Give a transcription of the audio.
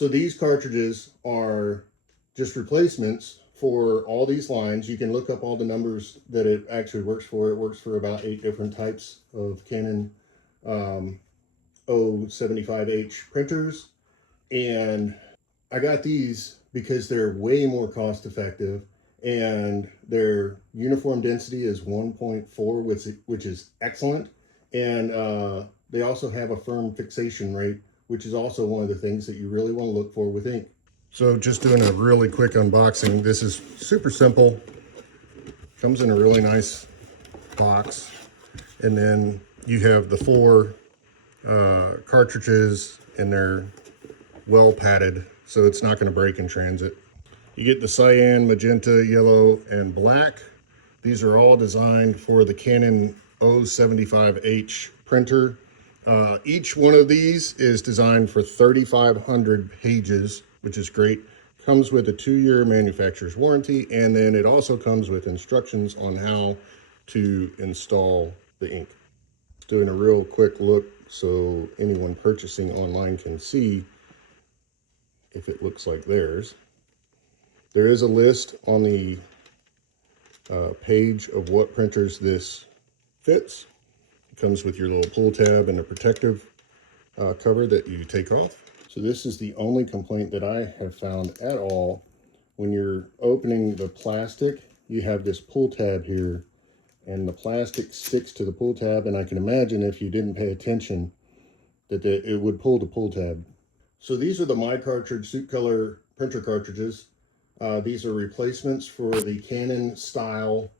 So these cartridges are just replacements for all these lines. You can look up all the numbers that it actually works for. It works for about 8 different types of Canon O75H printers. And I got these because they're way more cost effective, and their uniform density is 1.4, which is excellent. And they also have a firm fixation rate, which is also one of the things that you really want to look for with ink. So just doing a really quick unboxing. This is super simple. Comes in a really nice box. And then you have the 4 cartridges, and they're well padded, so it's not going to break in transit. You get the cyan, magenta, yellow, and black. These are all designed for the Canon O75H printer. Each one of these is designed for 3,500 pages, which is great. Comes with a 2-year manufacturer's warranty, and then it also comes with instructions on how to install the ink. Doing a real quick look so anyone purchasing online can see if it looks like theirs. There is a list on the page of what printers this fits. It comes with your little pull tab and a protective cover that you take off. So this is the only complaint that I have found at all. When you're opening the plastic, you have this pull tab here, and the plastic sticks to the pull tab, and I can imagine if you didn't pay attention that it would pull the pull tab. So these are the My Cartridge Supcolor printer cartridges. These are replacements for the Canon style